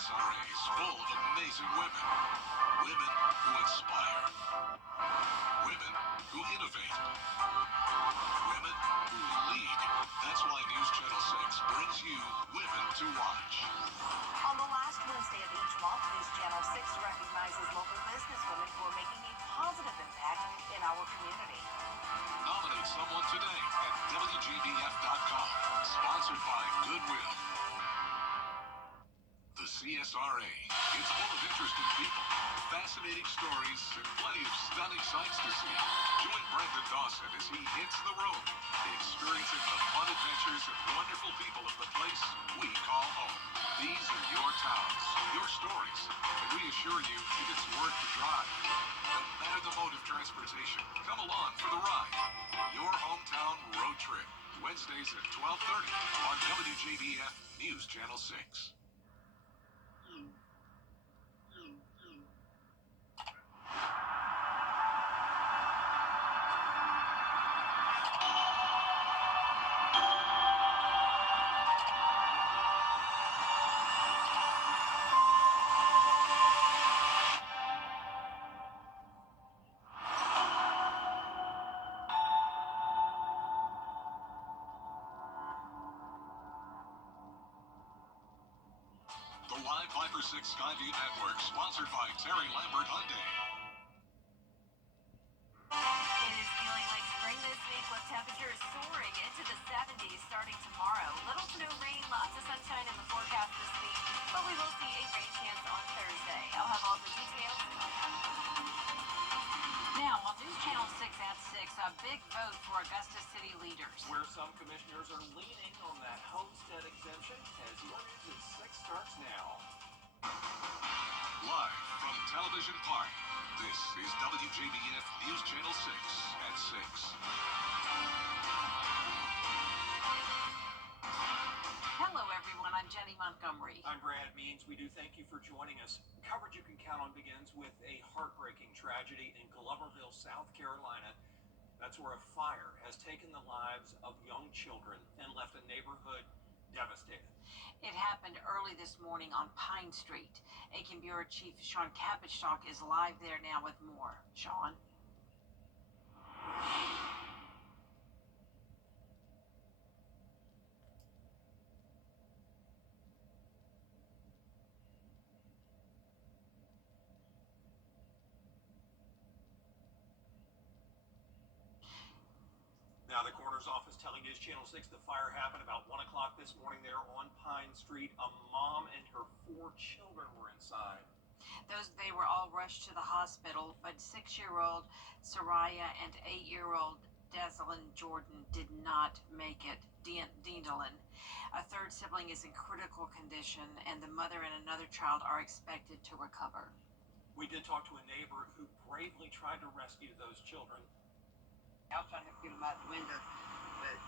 CSRA is full of amazing women. Women who inspire. Women who innovate. Women who lead. That's why News Channel 6 brings you Women to Watch. On the last Wednesday of each month, News Channel 6 recognizes local businesswomen who are making a positive impact in our community. Nominate someone today at WJBF.com. Sponsored by Goodwill. The CSRA. It's full of interesting people, fascinating stories, and plenty of stunning sights to see. Join Brendan Dawson as he hits the road, experiencing the fun adventures and wonderful people of the place we call home. These are your towns, your stories, and we assure you it's worth the drive. No matter the mode of transportation, come along for the ride. Your hometown road trip, Wednesdays at 12:30 on WJBF News Channel 6. The Live Viper 6 Skyview Network, sponsored by Terry Lambert Hyundai. It is feeling like spring this week with temperatures soaring into the 70s starting tomorrow. Little to no rain, lots of sunshine in the forecast this week, but we will see a rain chance on Thursday. I'll have all the details. Now, on News Channel 6 at 6, a big vote for Augusta City leaders. Where some commissioners are leaning on that homestead exemption as Your News at 6 starts now. Live from Television Park, this is WJBF News Channel 6 at 6. Hello, everyone. I'm Jenny Montgomery. I'm Brad Means. We do thank you for joining us. Coverage you can count on begins with a heartbreaking tragedy in Gloverville, South Carolina. That's where a fire has taken the lives of young children and left a neighborhood devastated. It happened early this morning on Pine Street. Aiken Bureau Chief Sean Kapitstock is live there now with more. Sean? Now, the coroner's office telling News Channel 6 the fire happened about 1 o'clock this morning there on Pine Street. A mom and her 4 children were inside. They were all rushed to the hospital, but 6-year-old Soraya and 8-year-old Desalyn Jordan did not make it. Deandalyn. A third sibling is in critical condition, and the mother and another child are expected to recover. We did talk to a neighbor who bravely tried to rescue those children. I was trying to get them out the window, but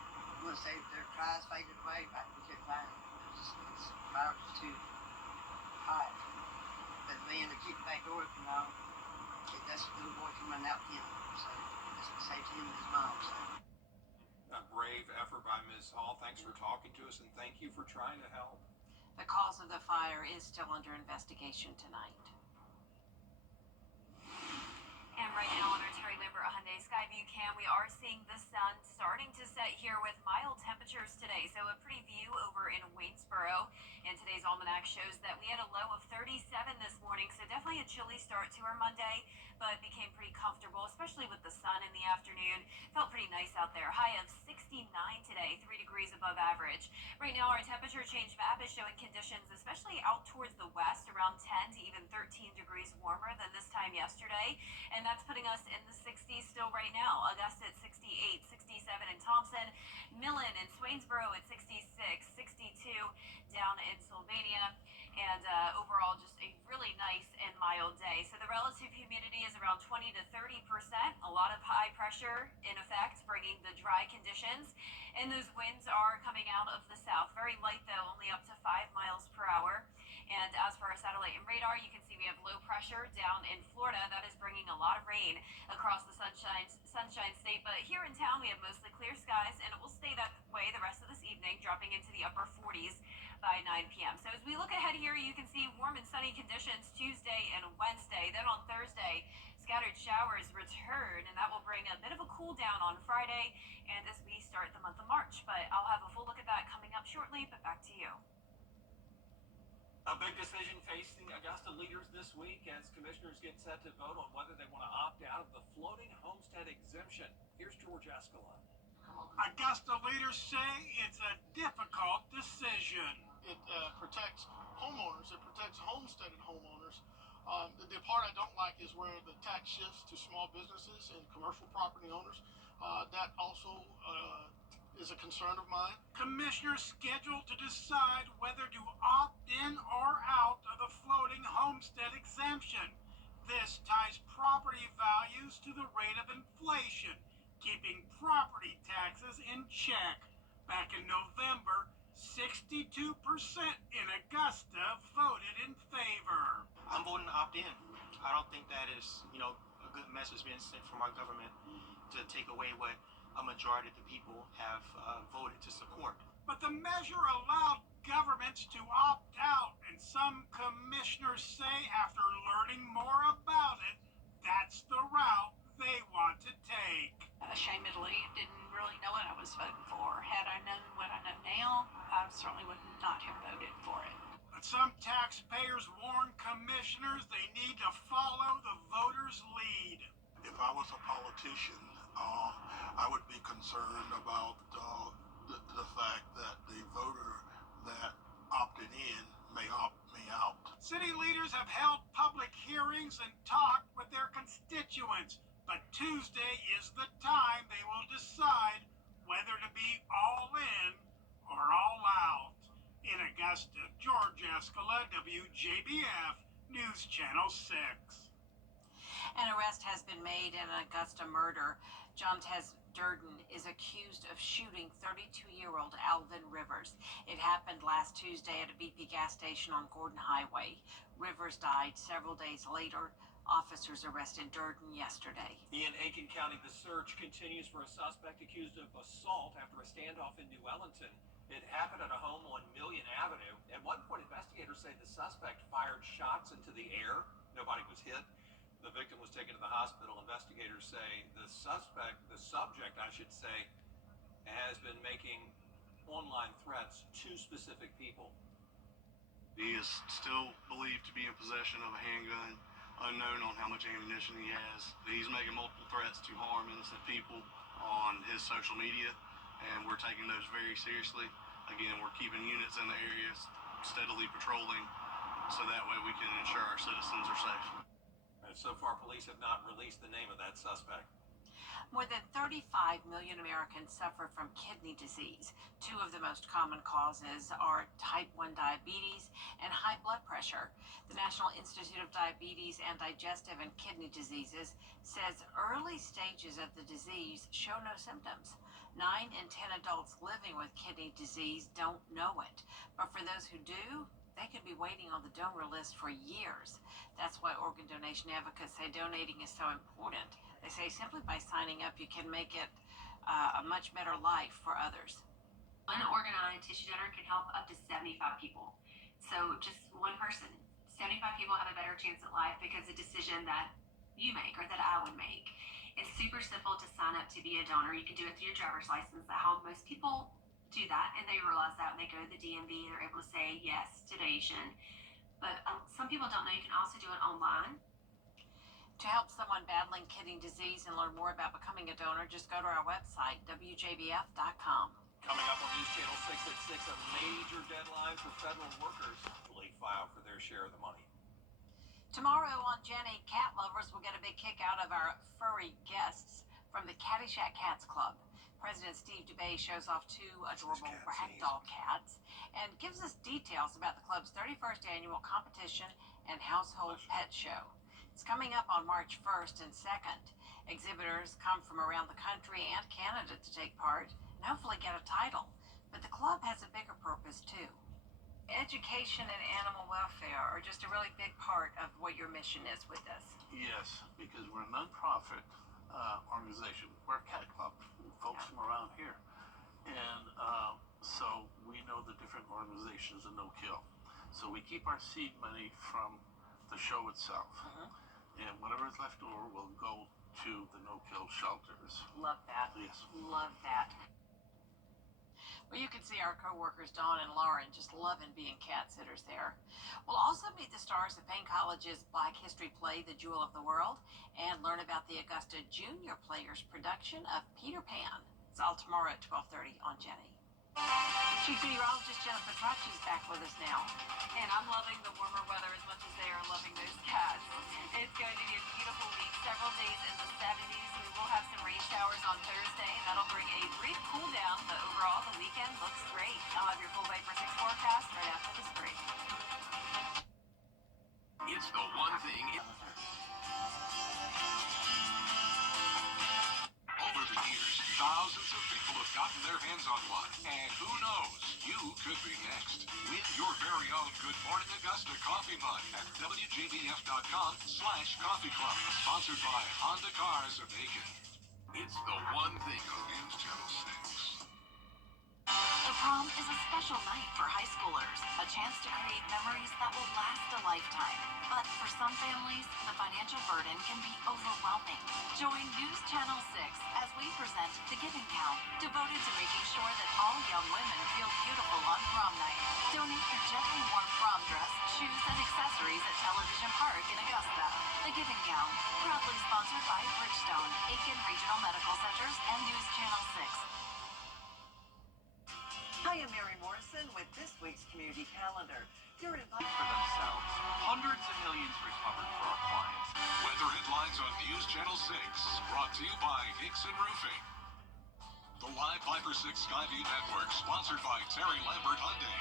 once their cries faded away, we couldn't find them. The fire was too hot. But the man that kept the back door open, that's the little boy can run out with him. So that's what saved him and his mom. So. A brave effort by Ms. Hall. Thanks for talking to us, and thank you for trying to help. The cause of the fire is still under investigation tonight. And right now on our Terry Lambert Hyundai Skyview cam, we are seeing the sun starting to set here with mild temperatures today. So a pretty view over in Waynesboro. And today's almanac shows that we had a low of 37 this morning. So definitely a chilly start to our Monday, but became pretty comfortable, especially with the sun in the afternoon. Felt pretty nice out there. High of 69 today, 3 degrees above average. Right now our temperature change map is showing conditions, especially out towards the west, around 10 to even 13 degrees warmer than this time yesterday. And that's putting us in the 60s still right now. Augusta at 68, 67 in Thompson, Millen and Swainsboro at 66, 62 down in Sylvania, and overall just a really nice and mild day. So the relative humidity is around 20 to 30%. A lot of high pressure in effect, bringing the dry conditions, and those winds are coming out of the south. Very light though, only up to 5 miles per hour. And as for our satellite and radar, you can see we have low pressure down in Florida. That is bringing a lot of rain across the Sunshine State. But here in town, we have mostly clear skies, and it will stay that way the rest of this evening, dropping into the upper 40s by 9 p.m. So as we look ahead here, you can see warm and sunny conditions Tuesday and Wednesday. Then on Thursday, scattered showers return, and that will bring a bit of a cool down on Friday and as we start the month of March. But I'll have a full look at that coming up shortly, but back to you. A big decision facing Augusta leaders this week as commissioners get set to vote on whether they want to opt out of the floating homestead exemption. Here's George Escalon. Augusta leaders say it's a difficult decision. It protects homeowners. It protects homesteaded homeowners. The part I don't like is where the tax shifts to small businesses and commercial property owners. That also is a concern of mine. Commissioners scheduled to decide whether to opt in or out of the floating homestead exemption. This ties property values to the rate of inflation, keeping property taxes in check. Back in November, 62% in Augusta voted in favor. I'm voting to opt in. I don't think that is, a good message being sent from our government to take away what a majority of the people have voted to support. But the measure allowed governments to opt out, and some commissioners say after learning more about it, that's the route they want to take. Ashamedly, didn't really know what I was voting for. Had I known what I know now, I certainly would not have voted for it. But some taxpayers warn commissioners they need to follow the voters' lead. If I was a politician, I would be concerned about the fact that the voter that opted in may opt me out. City leaders have held public hearings and talked with their constituents, but Tuesday is the time they will decide whether to be all in or all out. In Augusta, George Escala, WJBF, News Channel 6. An arrest has been made in an Augusta murder. Jontez Durden is accused of shooting 32-year-old Alvin Rivers. It happened last Tuesday at a BP gas station on Gordon Highway. Rivers died several days later. Officers arrested Durden yesterday. In Aiken County, the search continues for a suspect accused of assault after a standoff in New Ellington. It happened at a home on Million Avenue. At one point, investigators say the suspect fired shots into the air. Nobody was hit. The victim was taken to the hospital. Investigators say the subject, has been making online threats to specific people. He is still believed to be in possession of a handgun, unknown on how much ammunition he has. He's making multiple threats to harm innocent people on his social media, and we're taking those very seriously. Again, we're keeping units in the areas, steadily patrolling, so that way we can ensure our citizens are safe. So far, police have not released the name of that suspect. More than 35 million Americans suffer from kidney disease. Two of the most common causes are type 1 diabetes and high blood pressure. The National Institute of Diabetes and Digestive and Kidney Diseases says early stages of the disease show no symptoms. 9 in 10 adults living with kidney disease don't know it. But for those who do, they could be waiting on the donor list for years. That's why organ donation advocates say donating is so important. They say simply by signing up, you can make it a much better life for others. One organ on a tissue donor can help up to 75 people. So just one person, 75 people have a better chance at life because of a decision that you make or that I would make. It's super simple to sign up to be a donor. You can do it through your driver's license. That's how most people do that, and they realize that when they go to the DMV, they're able to say yes to donation. But some people don't know you can also do it online. To help someone battling kidney disease and learn more about becoming a donor, just go to our website, WJBF.com. Coming up on News Channel 6 at 6, a major deadline for federal workers to file for their share of the money. Tomorrow on Jenny, cat lovers will get a big kick out of our furry guests from the Caddyshack Cats Club. President Steve DeBay shows off 2 adorable ragdoll cats and gives us details about the club's 31st annual competition and household pet show. It's coming up on March 1st and 2nd. Exhibitors come from around the country and Canada to take part and hopefully get a title. But the club has a bigger purpose too. Education and animal welfare are just a really big part of what your mission is with this. Yes, because we're a nonprofit organization. We're a cat club, folks from around here. And So we know the different organizations of no kill. So we keep our seed money from the show itself. And whatever is left over will go to the no kill shelters. Love that. Yes. Love that. Well, you can see our co-workers Dawn and Lauren just loving being cat sitters there. We'll also meet the stars of Payne College's Black History play, The Jewel of the World, and learn about the Augusta Junior Players production of Peter Pan. It's all tomorrow at 12:30 on Jenny. Chief Meteorologist Jennifer Petracci is back with us now. And I'm loving the warmer weather as much as they are loving those cats. It's going to be a beautiful week, several days in the 70s. We will have some rain showers on Thursday, and that'll bring a brief cool down, but overall the weekend looks great. I'll have your full Viper 6 forecast right after this break. It's the one thing. Over the years, thousands of people have gotten their hands on one. And who knows, you could be next. Win your very own Good Morning Augusta coffee mug at WJBF.com/coffee club. Sponsored by Honda Cars of Aiken. It's the one thing on News Channel 6. The prom is a special night for high schoolers, a chance to create memories that will last a lifetime. But for some families, the financial burden can be overwhelming. Join News Channel 6 as we present The Giving Gown, devoted to making sure that all young women feel beautiful on prom night. Donate your gently warm prom dress, shoes, and accessories at Television Park in Augusta. The Giving Gown, proudly sponsored by Bridgestone, Aiken Regional Medical Centers, and News Channel 6. Hi, I'm Mary Morrison with this week's community calendar. You're invited for themselves. Hundreds of millions recovered for our clients. Weather headlines on News Channel 6, brought to you by Hickson Roofing. The live Viper 6 Skyview Network, sponsored by Terry Lambert Hyundai.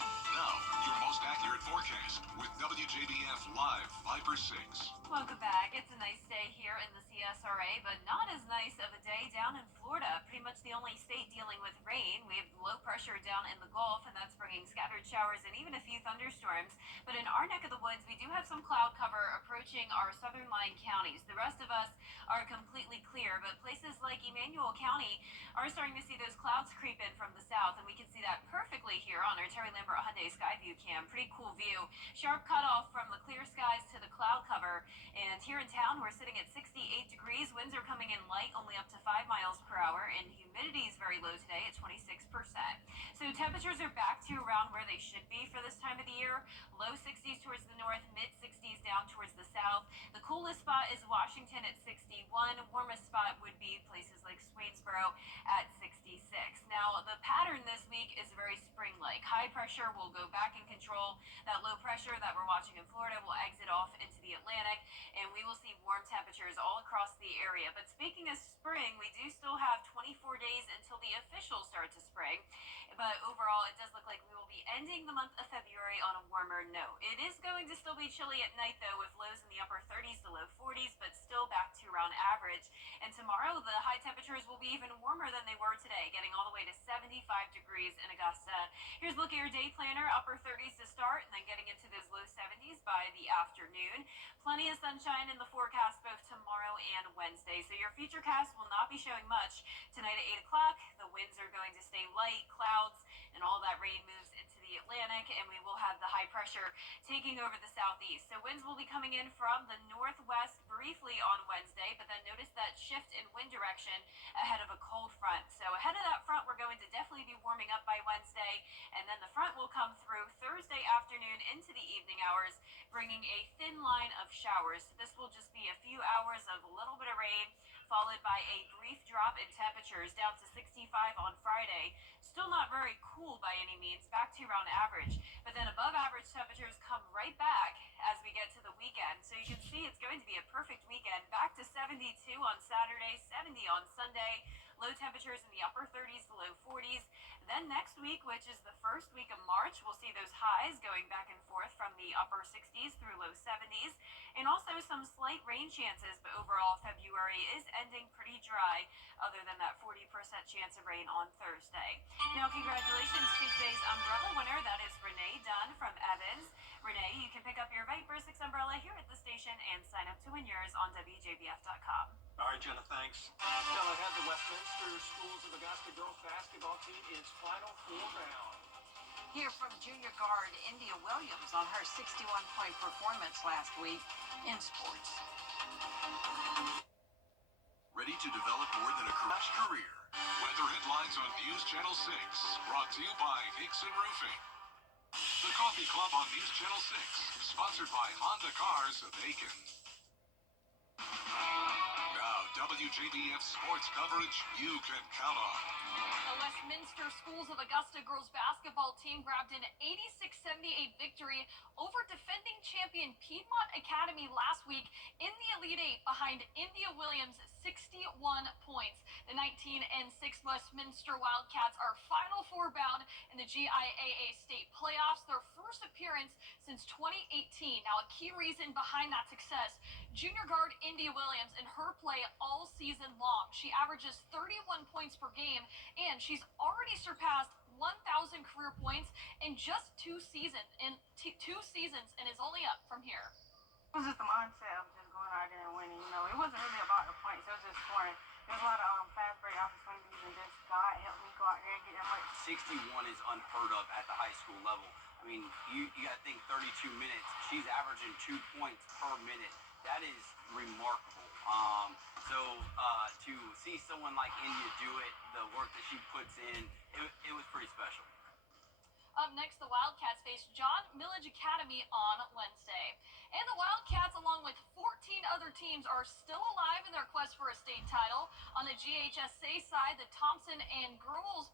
Now, your most accurate forecast with WJBF Live Viper 6. Welcome back. It's a nice day here in the CSRA, but not as nice of a day down in Florida. Pretty much the only state dealing with rain. We have low pressure down in the Gulf, and that's bringing scattered showers and even a few thunderstorms. But in our neck of the woods, we do have some cloud cover approaching our southern line counties. The rest of us are completely clear, but places like Emmanuel County are starting to see those clouds creep in from the south, and we can see that perfectly here on our Terry Lambert Hyundai Skyview cam. Pretty cool view. Sharp cutoff from the clear skies to the cloud cover. And here in town, we're sitting at 68 degrees. Winds are coming in light, only up to 5 miles per hour, and humidity is very low today at 26%. So temperatures are back to around where they should be for this time of the year. Low 60s towards the north, mid 60s down towards the south. The coolest spot is Washington at 61. Warmest spot would be places like Swainsboro at 66. Now, the pattern this week is very spring-like. High pressure will go back in control. That low pressure that we're watching in Florida will exit off into the Atlantic, and we will see warm temperatures all across the area. But speaking of spring, we do still have 24 days until the official start to spring. But overall, it does look like we will be ending the month of February on a warmer note. It is going to still be chilly at night, though, with lows in the upper 30s to low 40s, but still back to around average. And tomorrow, the high temperatures will be even warmer than they were today, getting all the way to 75 degrees in Augusta. Here's a look at your day planner, upper 30s to start, and then getting into those low 70s by the afternoon. Plenty of sunshine in the forecast both tomorrow and Wednesday, so your futurecast will not be showing much. Tonight at 8 o'clock, the winds are going to stay light, clouds, and all that rain moves into the Atlantic, and we will have the high pressure taking over the southeast. So winds will be coming in from the northwest briefly on Wednesday, but then notice that shift in wind direction ahead of a cold front. So ahead of that front, we're going to definitely be warming up by Wednesday, and then the front will come through Thursday afternoon into the evening hours, bringing a thin line of showers. So this will just be a few hours of a little bit of rain, followed by a brief drop in temperatures down to 65 on Friday. Still not very cool by any means, back to around average. But then above average temperatures come right back as we get to the weekend. So you can see it's going to be a perfect weekend. Back to 72 on Saturday, 70 on Sunday. Low temperatures in the upper 30s to low 40s. Then next week, which is the first week of March, we'll see those highs going back and forth from the upper 60s through low 70s. And also some slight rain chances, but overall February is ending pretty dry, other than that 40% chance of rain on Thursday. Now, congratulations to today's umbrella winner. That is Renee Dunn from Evans. Renee, you can pick up your Viper 6 umbrella here at the station and sign up to win yours on WJBF.com. All right, Jenna, thanks. Still ahead, the Westminster Schools of Augusta girls basketball Hear from junior guard India Williams on her 61-point performance last week in sports. Ready to develop more than a career? Weather headlines on News Channel 6, brought to you by Hickson Roofing. The Coffee Club on News Channel 6, sponsored by Honda Cars of Aiken. Now, WJBF sports coverage you can count on. The Westminster Schools of Augusta girls basketball team grabbed an 86-78 victory over defending champion Piedmont Academy last week in the Elite Eight behind India Williams' 61 points. The 19-6 Westminster Wildcats are Final Four bound in the GIAA state playoffs, their first appearance since 2018. Now, a key reason behind that success, junior guard India Williams in her play all season long. She averages 31 points per game, and she's already surpassed 1,000 career points in just two seasons, and is only up from here. It was just the mindset of just going out there and winning. You know, it wasn't really about the points. It was just fun. There's a lot of fast break opportunities, and just God helped me go out there and get that much. 61 is unheard of at the high school level. I mean, you got to think 32 minutes. She's averaging 2 points per minute. That is remarkable. To see someone like India do it, the work that she puts in, it was pretty special. Up next, the Wildcats face John Millage Academy on Wednesday. And the Wildcats, along with 14 other teams, are still alive in their quest for a state title. On the GHSA side, the Thompson and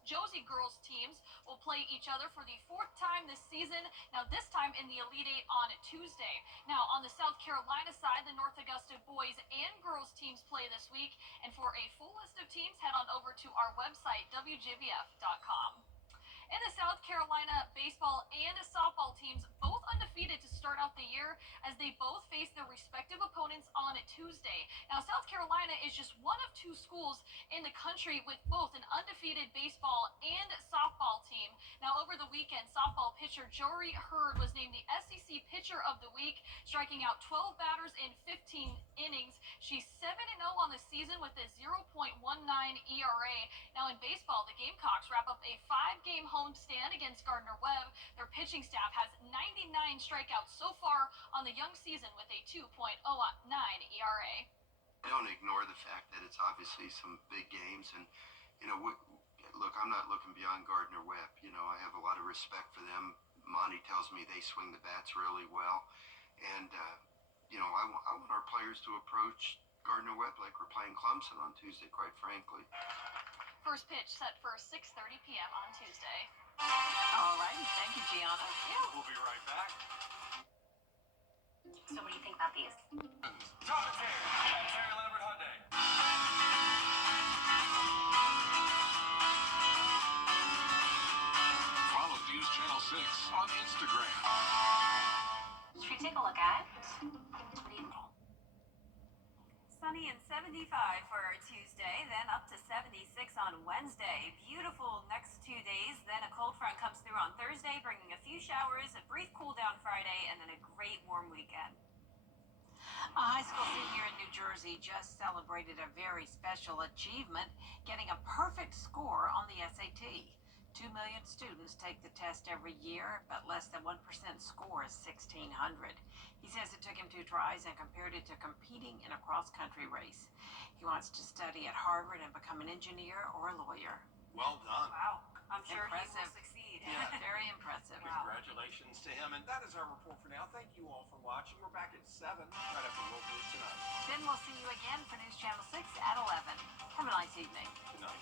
Josie girls teams will play each other for the fourth time this season. Now, this time in the Elite Eight on Tuesday. Now, on the South Carolina side, the North Augusta boys and girls teams play this week. And for a full list of teams, head on over to our website, WJBF.com. And the South Carolina baseball and softball teams both undefeated to start out the year as they both face their respective opponents on Tuesday. Now, South Carolina is just one of two schools in the country with both an undefeated baseball and softball team. Now, over the weekend, softball pitcher Jory Hurd was named the SEC Pitcher of the Week, striking out 12 batters in 15 innings. She's 7-0 on the season with a 0.19 ERA. Now, in baseball, the Gamecocks wrap up a 5-game homestand against Gardner-Webb. Their pitching staff has 99 strikeouts so far on the young season with a 2.09 ERA. Don't ignore the fact that it's obviously some big games, and look, I'm not looking beyond Gardner-Webb. I have a lot of respect for them. Monty tells me they swing the bats really well, and I want our players to approach Gardner-Webb like we're playing Clemson on Tuesday, quite frankly. First pitch set for 6:30 p.m. on Tuesday. All right. Thank you, Gianna. We'll be right back. So what do you think about these? Top of Terry at Terry Lambert Hyundai. Follow News Channel 6 on Instagram. Should we take a look at it? What do you think? Sunny and 75 for Tuesday, then up to 76 on Wednesday. Beautiful next 2 days. Then a cold front comes through on Thursday, bringing a few showers, a brief cool down Friday, and then a great warm weekend. A high school senior in New Jersey just celebrated a very special achievement, getting a perfect score on the SAT. 2 million students take the test every year, but less than 1% score is 1,600. He says it took him 2 tries and compared it to competing in a cross-country race. He wants to study at Harvard and become an engineer or a lawyer. Well done. Wow. I'm sure he Impressive. will succeed. Yeah. Very impressive. Wow. Congratulations to him. And that is our report for now. Thank you all for watching. We're back at 7 right after World News Tonight. Then we'll see you again for News Channel 6 at 11. Have a nice evening. Good night.